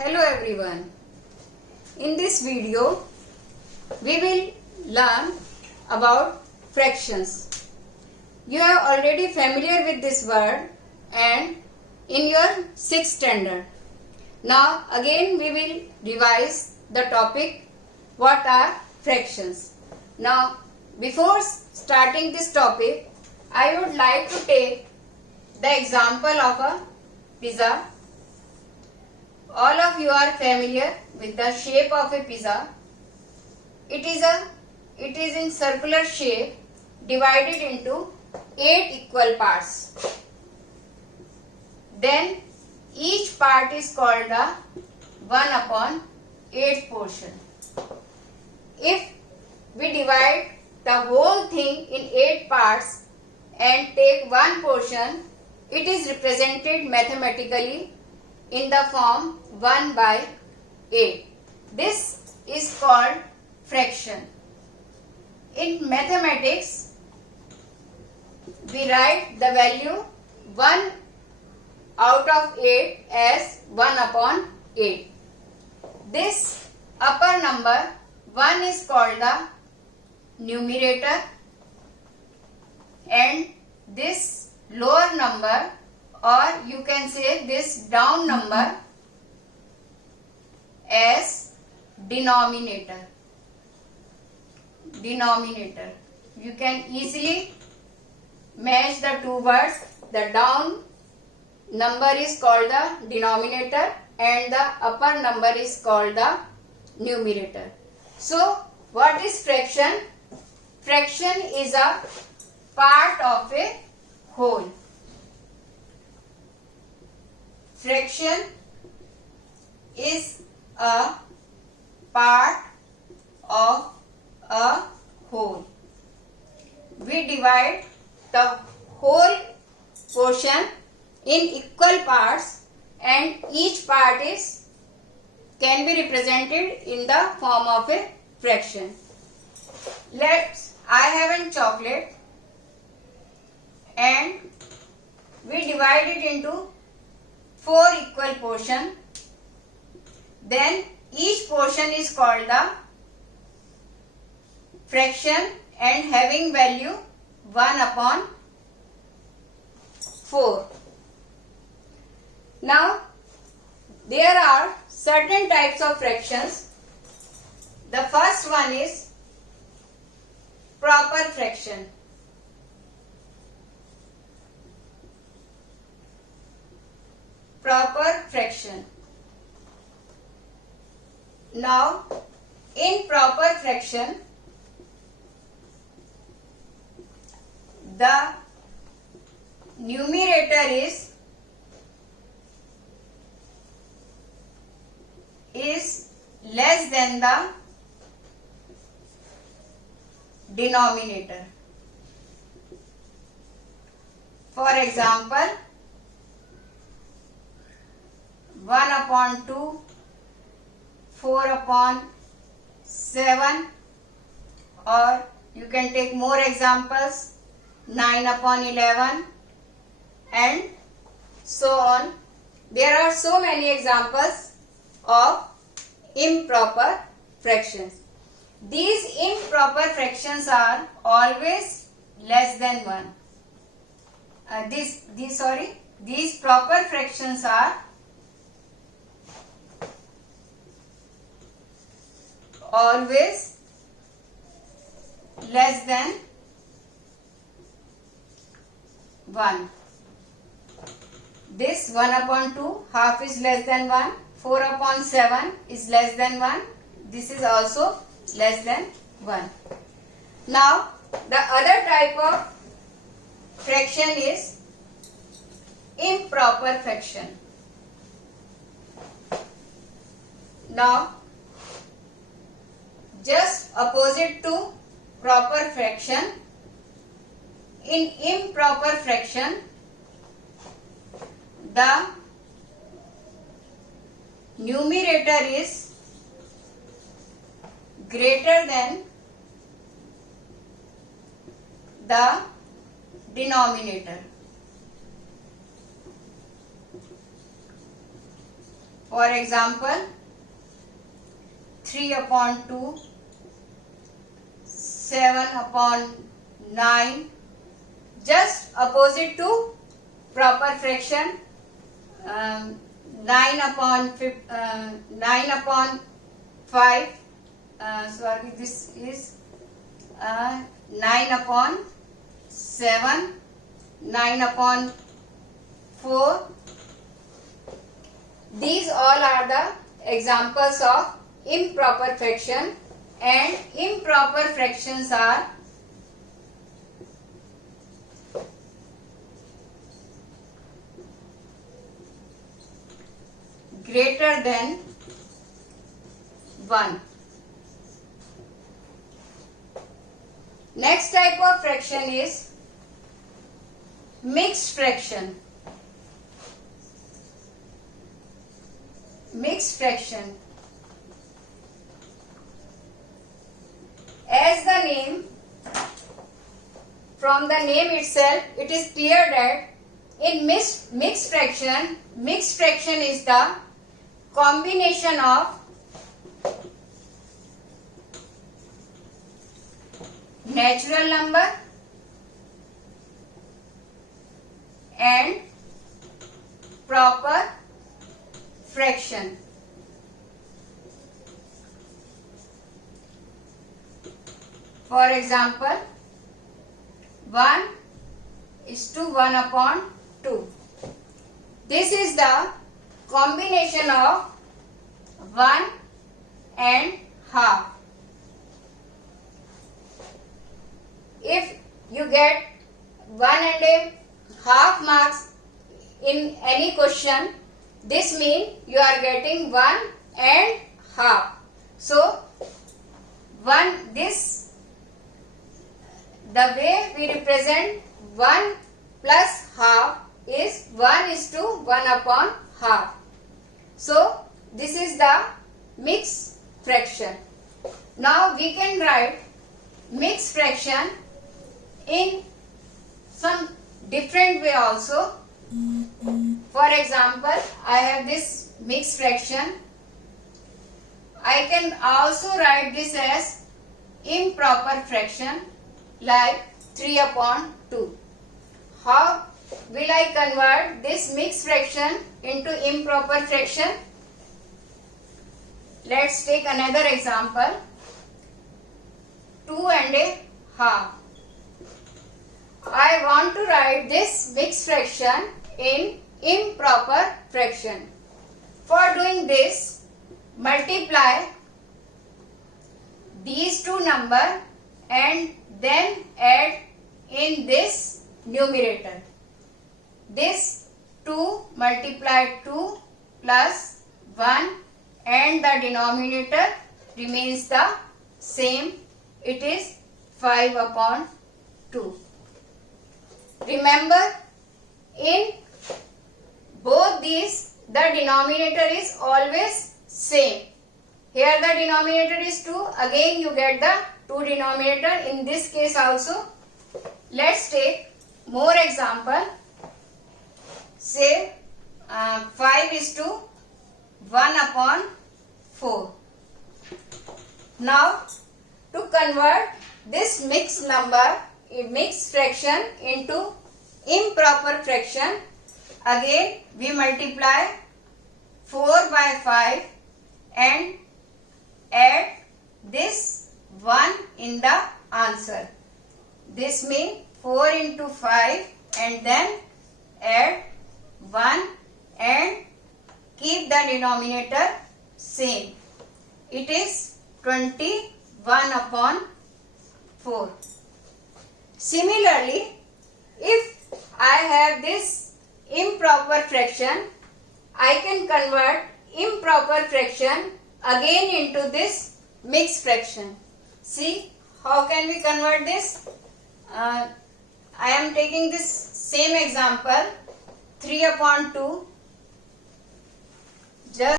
Hello everyone. In this video, we will learn about fractions. You are already familiar with this word and in your 6th standard. Now again we will revise the topic what are fractions. Now before starting this topic, I would like to take the example of a pizza. All of you are familiar with the shape of a pizza. It is in circular shape divided into 8 equal parts. Then each part is called the 1/8 portion. If we divide the whole thing in 8 parts and take one portion, it is represented mathematically in the form 1/8. This is called fraction. In mathematics, we write the value 1 out of 8 as 1/8. This upper number 1 is called the numerator and this lower number, or you can say this down number, as denominator. You can easily match the two words. The down number is called the denominator and the upper number is called the numerator. So what is fraction? Fraction is a part of a whole. Fraction is a part of a whole. We divide the whole portion in equal parts and each part can be represented in the form of a fraction. I have a chocolate and we divide it into 4 equal portions. Then each portion is called the fraction and having value 1/4. Now there are certain types of fractions. The first one is proper fraction. Proper fraction. Now in proper fraction, the numerator is less than the denominator. For example, 1/2, 4/7, or you can take more examples, 9/11 and so on. There are so many examples of improper fractions. These improper fractions are always less than 1. These proper fractions are always less than 1. This 1/2, half is less than 1. 4/7 is less than 1. This is also less than 1. Now the other type of fraction is improper fraction. Now just opposite to proper fraction, in improper fraction the numerator is greater than the denominator. For example, 3 upon 2, 7 upon 9, just opposite to proper fraction. 9 upon 5, sorry, this is 9 upon 7, 9 upon 4. These all are the examples of improper fraction, and improper fractions are greater than 1. Next type of fraction is mixed fraction. Mixed fraction. As the name, from the name itself, it is clear that in mixed fraction is the combination of natural number and proper fraction. For example, 1 is to 1 upon 2. This is the combination of 1 and half. If you get 1 and a half marks in any question, this means you are getting 1 and half. So, the way we represent 1 plus half is 1 is to 1 upon half. So, this is the mixed fraction. Now, we can write mixed fraction in some different way also. For example, I have this mixed fraction. I can also write this as improper fraction, like 3 upon 2. How will I convert this mixed fraction into improper fraction? Let's take another example. 2 and a half. I want to write this mixed fraction in improper fraction. For doing this, multiply these two numbers and then add in this numerator. This 2 multiplied 2 plus 1 and the denominator remains the same. It is 5 upon 2. Remember, in both these the denominator is always same. Here the denominator is 2. Again you get the 2 denominator in this case also. Let's take more example. Say 5 is to 1 upon 4. Now to convert this mixed fraction into improper fraction, again we multiply 4 by 5 and add this 1 in the answer. This means 4 into 5 and then add 1 and keep the denominator same. It is 21 upon 4. Similarly, if I have this improper fraction, I can convert improper fraction again into this mixed fraction. See how can we convert this? I am taking this same example, 3 upon 2. Just